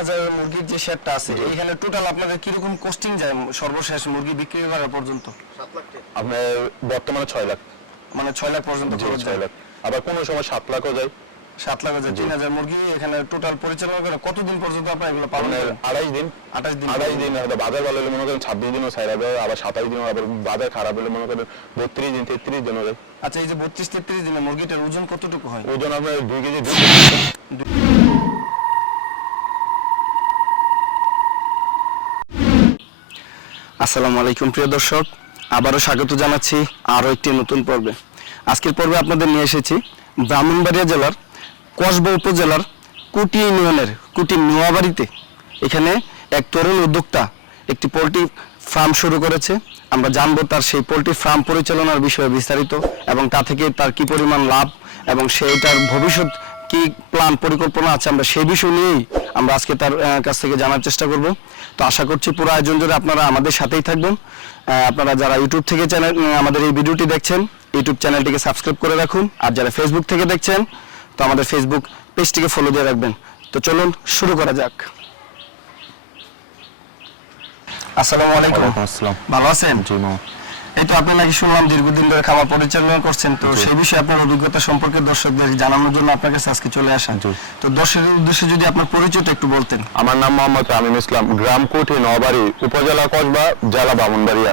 হাজার মুরগির যে শেডটা আছে এখানে টোটাল আপনাদের কীরকম কস্টিং যায় সর্বশেষ মুরগি বিক্রি করা পর্যন্ত? আপনার বর্তমানে ছয় লাখ। মানে ছয় লাখ পর্যন্ত ছয় লাখ। আবার কোনো সময় সাত লাখও যায়। সাত লাখ হাজার তিন হাজার মুরগি এখানে টোটাল পরিচালনা করে কতদিন পর্যন্ত আপনার এগুলো পালন করেন? আড়াই দিন। আঠাশ দিন। আড়াই দিন হয়তো বাজার ভালো হলে মনে করেন ছাব্বিশ দিনও সাইড হবে আবার সাতাশ দিনও আবার বাজার খারাপ হলে মনে করেন বত্রিশ দিন তেত্রিশ দিনও যায় আচ্ছা এই যে বত্রিশ তেত্রিশ দিনে মুরগিটার ওজন কতটুকু হয়? ওজন আপনার দুই কেজি আসসালামু আলাইকুম, প্রিয় দর্শক। আবারও স্বাগত জানাচ্ছি আরও একটি নতুন পর্বে। আজকের পর্বে আপনাদের নিয়ে এসেছি ব্রাহ্মণবাড়িয়া জেলার কসবা উপজেলার কুটি ইউনিয়নের, কুটি নোয়াবাড়িতে। এখানে এক তরুণ উদ্যোক্তা একটি পোলট্রি ফার্ম শুরু করেছে। আমরা জানব তার সেই পোলট্রি ফার্ম পরিচালনার বিষয়ে বিস্তারিত এবং তা থেকে তার কি পরিমাণ লাভ এবং সেইটার ভবিষ্যৎ কি প্ল্যান পরিকল্পনা আছে আমরা সেই বিষয় নিয়েই আমরা আজকে তার কাছ থেকে জানার চেষ্টা করব। তো আশা করছি পুরো আয়োজন জুড়ে আপনারা আমাদের সাথেই থাকবেন। আপনারা যারা ইউটিউব থেকে চ্যানেল আমাদের এই ভিডিওটি দেখছেন ইউটিউব চ্যানেলটিকে সাবস্ক্রাইব করে রাখুন। আর যারা ফেসবুক থেকে দেখছেন তো আমাদের ফেসবুক পেজটিকে ফলো দিয়ে রাখবেন। তো চলুন শুরু করা যাক। আসসালামু আলাইকুম। আসসালাম। ভালো আছেন? জি তো আপনি নাকি শুনলাম দীর্ঘদিন ধরে খাবার পরিচালনা করছেন। তো সেই বিষয়ে আপনার অভিজ্ঞতা সম্পর্কে দর্শকদের জানানোর জন্য আপনার কাছে আজকে চলে আসা। তো দর্শকের উদ্দেশ্যে যদি আপনার পরিচয়টা একটু বলতেন। আমার নাম মোহাম্মদ আমিন ইসলাম গ্রাম কোঠি নবাড়ি উপজেলা কসবা জেলা বামনবাড়িয়া।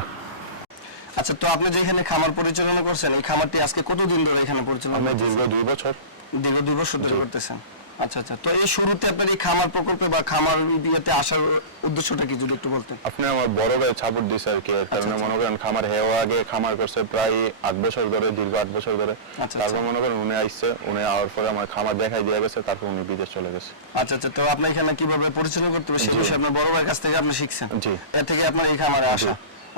আচ্ছা তো আপনি যে এখানে খামার পরিচালনা করছেন এই খামারটি আজকে কতদিন ধরে এখানে পরিচালনা দীর্ঘ দুই বছর। দীর্ঘ দুই বছর ধরে করতেছেন। আচ্ছা আচ্ছা। তো এই শুরুতে আপনার এই খামার প্রকল্পে বা খামার ইয়েতে আসার উদ্দেশ্যটা কি যদি একটু বলতেন? আপনি আমার বড় ভাই সাপোর্ট দিছে আর কি এর কারণে আচ্ছা। মনে করেন খামার হেও আগে খামার করছে প্রায় আট বছর ধরে দীর্ঘ আট বছর ধরে। আচ্ছা, তারপর মনে করেন উনি আইসছে উনি আওয়ার পরে আমার খামার দেখাই দিয়ে গেছে তারপর উনি বিদেশ চলে গেছে। আচ্ছা আচ্ছা। তো আপনি এখানে কীভাবে পরিচালনা করতে হবে সেই বিষয়ে আপনার বড় ভাইয়ের কাছ থেকে আপনি শিখছেন। জি। এর থেকে আপনার এই খামারে আসা।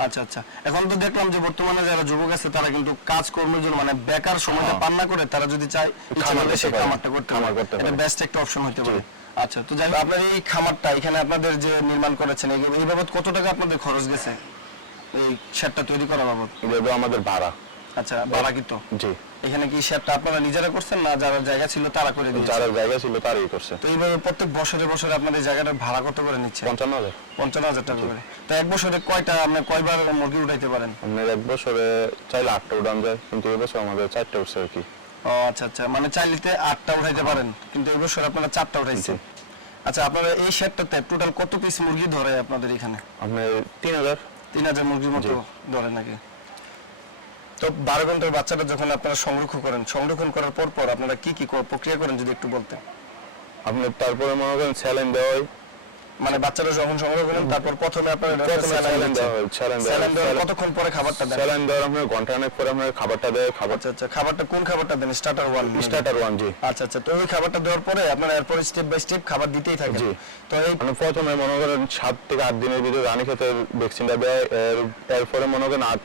আচ্ছা আচ্ছা। এখন তো দেখলাম যে বর্তমানে যারা যুবক আছে তারা কিন্তু কাজ কর্মের জন্য মানে বেকার সময়টা হ্যাঁ। পান না করে তারা যদি চায়। খামারটা করতে পারে। এটা বেস্ট একটা অপশন হতে পারে। আচ্ছা তো যাই আপনার এই খামারটা এখানে আপনাদের যে নির্মাণ করেছেন এই বাবদ কত টাকা আপনাদের খরচ গেছে? এই শেডটা তৈরি করা বাবদ আমাদের ভাড়া। আচ্ছা ভাড়া কি তো? জি। এখানে কি শেডটা আপনারা নিজেরা করছেন না যারা জায়গা ছিল তারা করে দিয়েছে যারা জায়গা ছিল তারই করছে। তো এইভাবে প্রত্যেক বছরে বছরে আপনাদের জায়গাটা ভাড়া কত করে নিচ্ছে? পঞ্চান্ন হাজার। পঞ্চান্ন হাজার টাকা করে। তো এক বছরে কয়টা আপনি কয়বার মুরগি উঠাইতে পারেন? আপনার এক বছরে চাইলে আটটা উড়ান যায় কিন্তু এবছর আমাদের চারটা উঠছে আর কি। ও আচ্ছা আচ্ছা। মানে চাইলিতে আটটা উঠাইতে পারেন কিন্তু এই বছর আপনারা চারটা উঠাইছে আচ্ছা আপনারা এই শেডটাতে টোটাল কত পিস মুরগি ধরে আপনাদের এখানে? হাজার। তিন হাজার মুরগির মতো। ধরে নাকি? তো বারো ঘণ্টার বাচ্চাটা যখন আপনারা সংরক্ষণ করেন সংরক্ষণ করার পর পর আপনারা কি কি প্রক্রিয়া করেন যদি একটু বলতেন? আপনার তারপরে মনে করেন স্যালাইন দেওয়া হয়। মানে বাচ্চাটা যখন সংগ্রহ করেন তারপর প্রথমে আপনারা স্যালাইন দেওয়া হয় স্যালাইন দেওয়া কতক্ষণ পরে খাবারটা দেন? স্যালাইন দেওয়ার আপনার ঘণ্টা অনেক পরে আপনার খাবারটা দেয়। খাবার আচ্ছা আচ্ছা খাবারটা কোন খাবারটা দেন? স্টার্টার ওয়ান স্টার্টার ওয়ান জি। আচ্ছা আচ্ছা তো ওই খাবারটা দেওয়ার পরে আপনারা এরপর স্টেপ বাই স্টেপ খাবার দিতেই থাকেন। জি। তো এই মানে প্রথমে মনে করেন সাত থেকে আট দিনের ভিতরে রানী ক্ষেতের ভ্যাকসিনটা দেয়। এর এরপরে মনে করেন আট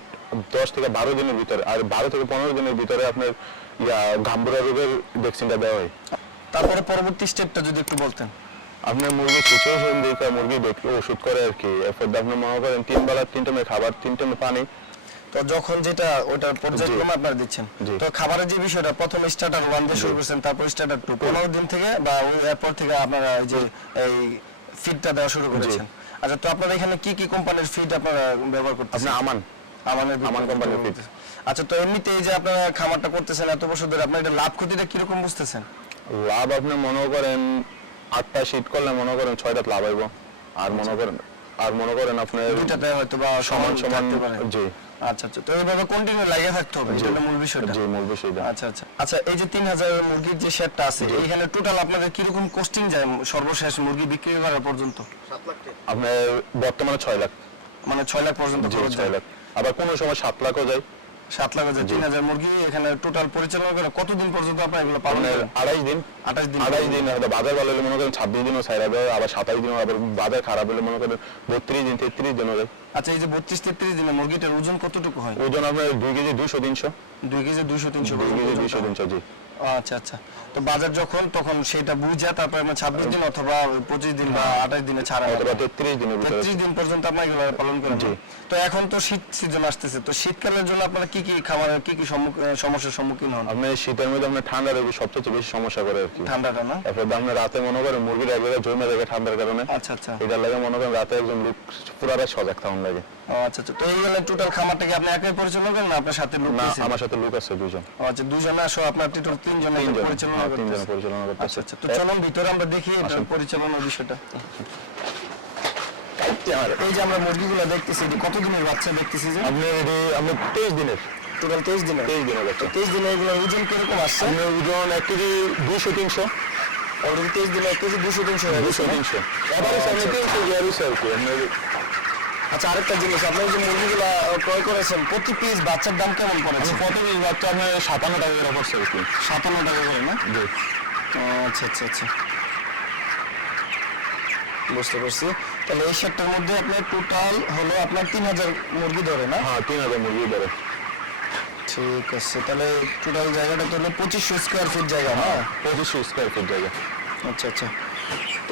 দশ থেকে বারো দিনের ভিতরে আর বারো থেকে পনেরো দিনের ভিতরে আপনার ইয়া ঘাম্বুরা রোগের ভ্যাকসিনটা দেওয়া হয়। তারপরে পরবর্তী স্টেপটা যদি একটু বলতেন। আপনার মুরগি সিচুয়েশন দেখে মুরগি দেখলে ওষুধ করে আর কি। এরপর আপনি মনে করেন তিন বেলা তিন টাইমে খাবার তিন টাইমে পানি। তো যখন যেটা ওটার পর্যায়ক্রমে আপনারা দিচ্ছেন। তো খাবারের যে বিষয়টা প্রথম স্টার্টার ওয়ান দিয়ে শুরু করছেন তারপর স্টার্টার টু পনেরো দিন থেকে বা ওই এরপর থেকে আপনারা যে এই ফিডটা দেওয়া শুরু করেছেন। আচ্ছা তো আপনারা এখানে কি কি কোম্পানির ফিড আপনারা ব্যবহার করতেছেন? আমান। কোম্পানির। আচ্ছা তো এমনিতে এই যে আপনারা খামারটা করতেছেন এত বছর ধরে আপনার এটা লাভ ক্ষতিটা কীরকম বুঝতেছেন? লাভ আপনি মনে করেন আটটা শীত করলে মনে করেন ছয়টা লাভ হইব। আর মনে করেন আর মনে করেন আপনার দুইটাতে হয়তো বা সমান সমান জি। আচ্ছা আচ্ছা তো এইভাবে কন্টিনিউ লাগিয়ে থাকতে হবে এটা মূল বিষয়টা। জি মূল বিষয়টা। আচ্ছা আচ্ছা। আচ্ছা এই যে তিন হাজার মুরগির যে শেডটা আছে এখানে টোটাল আপনাদের কীরকম কস্টিং যায় সর্বশেষ মুরগি বিক্রি করার পর্যন্ত? আপনার বর্তমানে ছয় লাখ। মানে ছয় লাখ পর্যন্ত খরচ ছয় লাখ। আবার কোনো সময় সাত লাখও যায় সাত লাখ হাজার তিন হাজার মুরগি এখানে টোটাল পরিচালনা করে কতদিন পর্যন্ত আপনার এগুলো পালন করেন? আড়াই দিন। আঠাশ দিন। আড়াই দিন বাজার ভালো হলে মনে করেন ছাব্বিশ দিনও সাইড হবে আবার সাতাশ দিনও আবার বাজার খারাপ হলে মনে করেন বত্রিশ দিন তেত্রিশ দিনও যায় আচ্ছা এই যে বত্রিশ তেত্রিশ দিনে মুরগিটার ওজন কতটুকু হয়? ওজন আপনার দুই কেজি দুশো তিনশো। দুই কেজি দুইশো তিনশো। দুই কেজি দুশো তিনশো জি। আচ্ছা আচ্ছা। তো বাজার যখন তখন সেটা বুঝে তারপরে আপনার ছাব্বিশ দিন অথবা পঁচিশ দিন বা আঠাশ দিনে ছাড়া অথবা তেত্রিশ ভিতরে। তেত্রিশ দিন পর্যন্ত আপনার এগুলো পালন করেন তো এখন তো শীত সিজন আসতেছে। তো শীতকালের জন্য আপনারা কি কি খাবারের কি কি সমস্যার সম্মুখীন হন? আপনি শীতের মধ্যে আপনার ঠান্ডা রোগে সবচেয়ে বেশি সমস্যা করে আর কি। ঠান্ডাটা না? তারপর আপনি রাতে মনে করেন মুরগির একবারে জমে থাকে ঠান্ডার কারণে আচ্ছা আচ্ছা। এটার লাগে মনে করেন রাতে একজন লোক পুরাটা সজাগ থাকুন লাগে। আচ্ছা আচ্ছা। তো এইগুলো টোটাল খামারটাকে আপনি একাই পরিচালনা করেন না? আপনার সাথে লোক আছে? আমার সাথে লোক আছে দুজন। আচ্ছা দুজনে আসো আপনার টোটাল তিনজন তিনজন। পরিচালনা হ্যাঁ, তিনজন পরিচালনা আচ্ছা আচ্ছা। তো চলুন ভিতরে আমরা দেখি এটা পরিচালনার বিষয়টা। এই যে আমরা মুরগিগুলো দেখতেছি যে কতদিনের বাচ্চা দেখতেছি যে? আপনি এটি তেইশ দিনের। টোটাল তেইশ দিনের? তেইশ দিনের বাচ্চা। তেইশ দিনে এগুলোর ওজন কীরকম আসছে? ওজন এক কেজি দুশো তিনশো। অলরেডি তেইশ দিনে এক কেজি দুশো তিনশো হয়ে দুশো তিনশো। এবারে আর হইছে আর কি আপনার আচ্ছা আরেকটা জিনিস আপনার যে মুরগিগুলো ক্রয় করেছেন প্রতি পিস বাচ্চার দাম কেমন পড়েছে? কত পিস বাচ্চা আপনার সাতান্ন টাকা করে পড়ছে সাতান্ন টাকা করে না? আচ্ছা আচ্ছা আচ্ছা। বুঝতে পারছি। তাহলে এই সেটটার মধ্যে আপনার টোটাল হলো আপনার তিন হাজার মুরগি ধরে না? হ্যাঁ তিন হাজার মুরগি ধরে। ঠিক আছে তাহলে টোটাল জায়গাটা তো হলো পঁচিশশো স্কোয়ার ফিট জায়গা না? পঁচিশশো স্কোয়ার ফুট জায়গা। আচ্ছা আচ্ছা।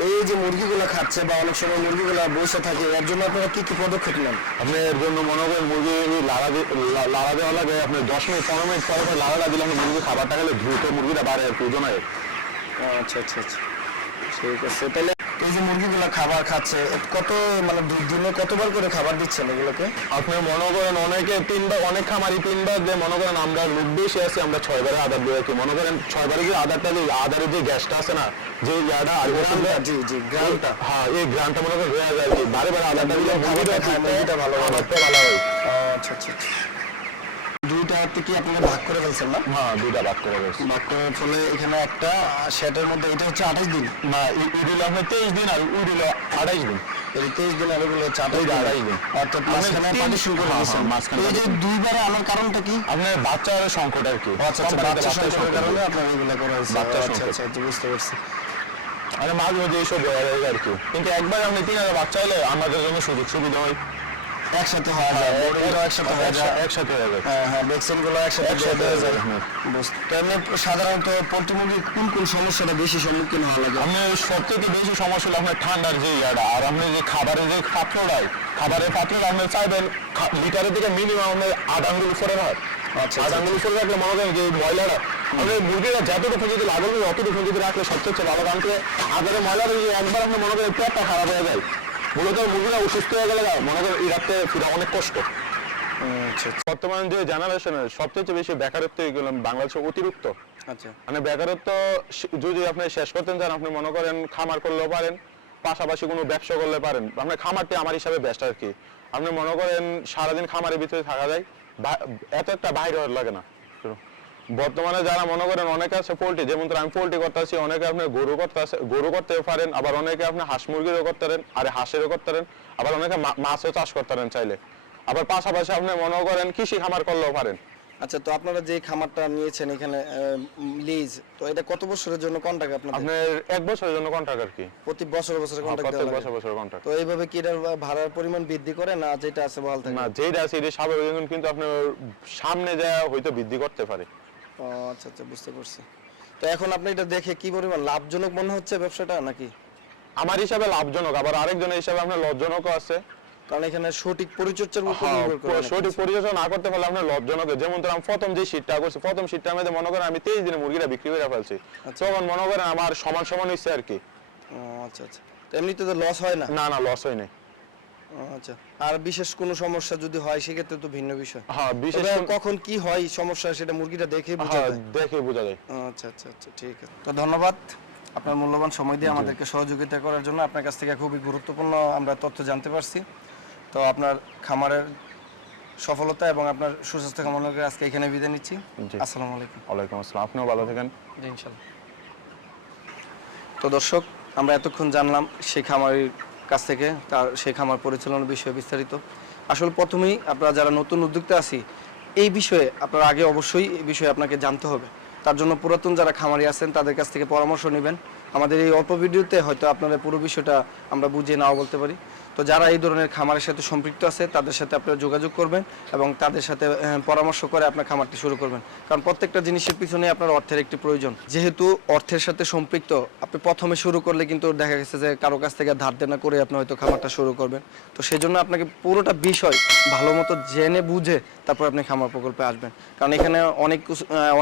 এই যে মুরগিগুলো খাচ্ছে বা অনেক সময় মুরগিগুলো বসে থাকে এর জন্য আপনারা কি কি পদক্ষেপ নেন? আপনি এর জন্য মনে করেন মুরগি লাড়া লাড়া দেওয়া লাগে আপনি দশ মিনিট পনেরো মিনিট পরে পরে লাড়া দিলে আপনি মুরগি খাবারটা খেলে দ্রুত মুরগিটা বাড়ে আর কি ওজন হয় আচ্ছা আচ্ছা আচ্ছা। ঠিক আছে তাহলে এই যে মুরগিগুলো খাবার খাচ্ছে কত মানে দিনে কতবার করে খাবার দিচ্ছেন এগুলোকে? আপনি মনে করেন অনেকে তিনবার অনেক খামারি তিনবার যে মনে করেন আমরা লোক বেশি আছি আমরা ছয় বারে আদার দিয়ে রাখি। মনে করেন ছয় বারে যে আদারটা যে আদারের যে গ্যাসটা আছে না যে ইয়াটা আর জি জি গ্রামটা। হ্যাঁ এই গ্রামটা মনে করেন আর কি। বারে বারে আদারটা দিলে মুরগিটা। আদারটা ভালো হয়। আচ্ছা আচ্ছা আচ্ছা। দুইটা হাতে কি আপনারা ভাগ করে ফেলছেন না? হ্যাঁ দুইটা ভাগ করে রয়েছে ভাগ করার ফলে এখানে একটা সেটের মধ্যে এটা হচ্ছে আঠাশ দিন। না উড়িল আপনার তেইশ দিন আর উড়িল দিন। এই তেইশ দিন আর এগুলো হচ্ছে আঠাশ এই আঠাশ দিন। অর্থাৎ মাঝখানে তিন- পার্টিশন করে হ্যাঁ, দিয়েছেন। হ্যাঁ, মাঝখানে এই যে দুইবারে আনার কারণটা কি? আপনার বাচ্চার সংকট আর কি। আচ্ছা আচ্ছা বাচ্চা বাচ্চার সংকটের কারণে আপনার এগুলো করা হয়েছে। বাচ্চা ও, আচ্ছা। আচ্ছা বুঝতে পারছি। মানে মাঝে মাঝে এইসব আর কি। কিন্তু একবার আপনি তিন হাজার বাচ্চা হলে আমাদের জন্য সুযোগ সুবিধা হয়। একসাথে হওয়া যায় বোর্ডিংটাও একসাথে হয়ে যায়। একসাথে- হয়ে যায়। হ্যাঁ হ্যাঁ ভ্যাকসিনগুলো একসাথে একসাথে হয়ে যায়। যায়, বুঝতে তো এমনি সাধারণত মুরগি কোন কোন সমস্যাটা বেশি সম্মুখীন হওয়া লাগে? আপনি সব থেকে বেশি সমস্যা হলো আপনার ঠান্ডার যে ইয়াটা। আর আপনি যে খাবারের যে পাত্রটাই খাবারের পাত্রটা আপনি চাইবেন লিটারের দিকে মিনিমাম আপনার আধ আঙ্গুল উপরে হয়। আচ্ছা, আধ আঙ্গুল উপরে রাখলে মনে করেন যে ময়লাটা আপনি মুরগিটা যতটুকু যদি লাগবে অতটুকু যদি রাখলে সবচেয়ে ভালো। কারণ আদারে ময়লাটা যদি একবার আপনি মনে করেন পেটটা খারাপ হয়ে যায় মূলত মুরগিটা অসুস্থ হয়ে গেলে মনে করেন এই রাখতে ফিরা অনেক কষ্ট। আচ্ছা আচ্ছা। বর্তমান যে জেনারেশনের সবচেয়ে বেশি বেকারত্ব এগুলো বাংলাদেশে অতিরিক্ত। আচ্ছা। মানে বেকারত্ব যদি আপনি শেষ করতেন চান আপনি মনে করেন খামার করলেও পারেন পাশাপাশি কোনো ব্যবসা করলে পারেন। আপনার খামারটি আমার হিসাবে বেস্ট আর কি। আপনি মনে করেন সারাদিন খামারের ভিতরে থাকা যায় এত একটা বাইরে লাগে না। বর্তমানে যারা মনে করেন অনেকে আছে পোল্ট্রি যেমন আমি পোল্ট্রি করতে আছি অনেকে আপনি গরু করতে আছে গরু করতে পারেন আবার অনেকে আপনি হাঁস মুরগিরও করতে পারেন আর হাঁসেরও করতে পারেন আবার অনেকে মাছও চাষ করতে পারেন চাইলে। আবার পাশাপাশি আপনি মনে করেন কৃষি খামার করলেও পারেন। আচ্ছা তো আপনারা যে খামারটা নিয়েছেন এখানে লিজ তো এটা কত বছরের জন্য কন্ট্রাক্ট আপনাদের? আপনার এক বছরের জন্য কন্ট্রাক্ট আর কি। প্রতি বছর বছর হ্যাঁ, কন্ট্রাক্ট প্রত্যেক বছর বছর কন্ট্রাক্ট তো এইভাবে কি এটার ভাড়ার পরিমাণ বৃদ্ধি করে না যেটা আছে বহাল থাকে? না যেটা আছে এটা স্বাভাবিক কিন্তু আপনার সামনে যায় হয়তো বৃদ্ধি করতে পারে। ও আচ্ছা আচ্ছা বুঝতে পারছি। তো এখন আপনি এটা দেখে কি পরিমাণ লাভজনক মনে হচ্ছে ব্যবসাটা নাকি? আমার হিসাবে লাভজনক আবার আরেকজনের হিসাবে আপনার লজ্জনকও আছে। কারণ এখানে সঠিক পরিচর্যার উপর হ্যাঁ, নির্ভর করে সঠিক। পরিচর্যা না করতে পারলে আপনার লজ্জনক যেমন ধর আমি প্রথম যে শীতটা করছি প্রথম শীতটার মধ্যে মনে করেন আমি তেইশ দিনে মুরগিটা বিক্রি করে ফেলছি আচ্ছা। তখন মনে করেন আমার সমান সমান হচ্ছে আর কি। ও, আচ্ছা আচ্ছা। এমনিতে তো লস হয় না? না না লস হয়নি ও, আচ্ছা। আর বিশেষ কোনো সমস্যা যদি হয় সেক্ষেত্রে তো ভিন্ন বিষয়। হ্যাঁ বিশেষ কখন কি হয় সমস্যা সেটা মুরগিটা দেখে বোঝা হ্যাঁ যায়। দেখে বোঝা যায়। আচ্ছা আচ্ছা আচ্ছা ঠিক আছে। তো ধন্যবাদ আপনার মূল্যবান সময় দিয়ে আমাদেরকে সহযোগিতা করার জন্য। আপনার কাছ থেকে খুবই গুরুত্বপূর্ণ আমরা তথ্য জানতে পারছি। তো আপনার খামারের সফলতা এবং আপনার সুস্বাস্থ্য কামনা করে আজকে এখানে বিদায় নিচ্ছি। আসসালামু আলাইকুম। ওয়ালাইকুম আসসালাম। আপনিও ভালো থাকেন। জি, ইনশাল্লাহ। তো দর্শক আমরা এতক্ষণ জানলাম সেই খামারের কাছ থেকে, তার সেই খামার পরিচালনার বিষয়ে বিস্তারিত। আসলে প্রথমেই আপনারা যারা নতুন উদ্যোক্তা আছি, এই বিষয়ে আপনার আগে অবশ্যই এই বিষয়ে আপনাকে জানতে হবে। তার জন্য পুরাতন যারা খামারি আছেন, তাদের কাছ থেকে পরামর্শ নেবেন। আমাদের এই অল্প ভিডিওতে হয়তো আপনারা পুরো বিষয়টা আমরা বুঝিয়ে নাও বলতে পারি। তো যারা এই ধরনের খামারের সাথে সম্পৃক্ত আছে, তাদের সাথে আপনারা যোগাযোগ করবেন এবং তাদের সাথে পরামর্শ করে আপনার খামারটি শুরু করবেন। কারণ প্রত্যেকটা জিনিসের পিছনে আপনার অর্থের একটি প্রয়োজন। যেহেতু অর্থের সাথে সম্পৃক্ত, আপনি প্রথমে শুরু করলে কিন্তু দেখা গেছে যে কারও কাছ থেকে ধার দেনা করে আপনি হয়তো খামারটা শুরু করবেন। তো সেই জন্য আপনাকে পুরোটা বিষয় ভালো মতো জেনে বুঝে তারপর আপনি খামার প্রকল্পে আসবেন। কারণ এখানে অনেক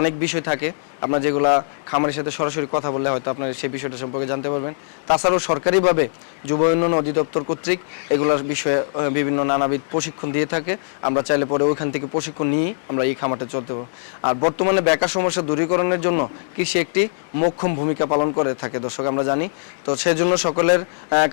অনেক বিষয় থাকে। আপনার যেগুলা খামারের সাথে সরাসরি কথা বললে হয়তো আপনার সেই বিষয়টা সম্পর্কে জানতে পারবেন। তাছাড়াও সরকারিভাবে যুব উন্নয়ন অধিদপ্তর কর্তৃক এগুলোর বিষয়ে বিভিন্ন নানাবিধ প্রশিক্ষণ দিয়ে থাকে। আমরা চাইলে পরে ওইখান থেকে প্রশিক্ষণ নিয়ে আমরা এই খামারটা চলতে পারব। আর বর্তমানে বেকার সমস্যা দূরীকরণের জন্য কৃষি একটি মোক্ষম ভূমিকা পালন করে থাকে দর্শক, আমরা জানি। তো সেজন্য সকলের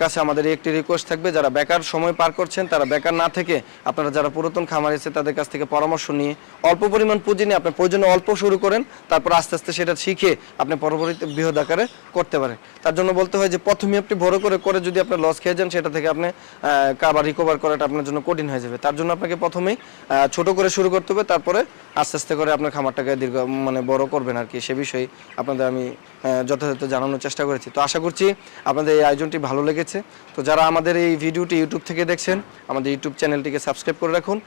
কাছে আমাদের একটি রিকোয়েস্ট থাকবে, যারা বেকার সময় পার করছেন, তারা বেকার না থেকে আপনারা যারা পুরাতন খামার এসে তাদের কাছ থেকে পরামর্শ নিয়ে অল্প পরিমাণ পুঁজি নিয়ে আপনার প্রয়োজনে অল্প শুরু করেন, তারপর আস্তে আস্তে সেটা শিখে আপনি পরবর্তীতে বৃহৎ আকারে করতে পারেন। তার জন্য বলতে হয় যে প্রথমে আপনি বড় করে করে যদি আপনি লস খেয়ে যান, সেটা থেকে আপনি আবার রিকভার করাটা আপনার জন্য কঠিন হয়ে যাবে। তার জন্য আপনাকে প্রথমেই ছোট করে শুরু করতে হবে, তারপরে আস্তে আস্তে করে আপনার খামারটাকে দীর্ঘ মানে বড় করবেন আর কি সে বিষয়ে আপনাদের আমি যথাযথ জানানোর চেষ্টা করেছি। তো আশা করছি আপনাদের এই আয়োজনটি ভালো লেগেছে। তো যারা আমাদের এই ভিডিওটি ইউটিউব থেকে দেখছেন, আমাদের ইউটিউব চ্যানেলটিকে সাবস্ক্রাইব করে রাখুন।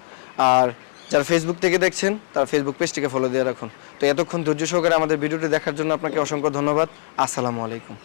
আর যারা ফেসবুক থেকে দেখছেন, তারা ফেসবুক পেজটিকে ফলো দিয়ে রাখুন। তো এতক্ষণ ধৈর্য সহকারে আমাদের ভিডিওটি দেখার জন্য আপনাকে অসংখ্য ধন্যবাদ। আসসালামু আলাইকুম।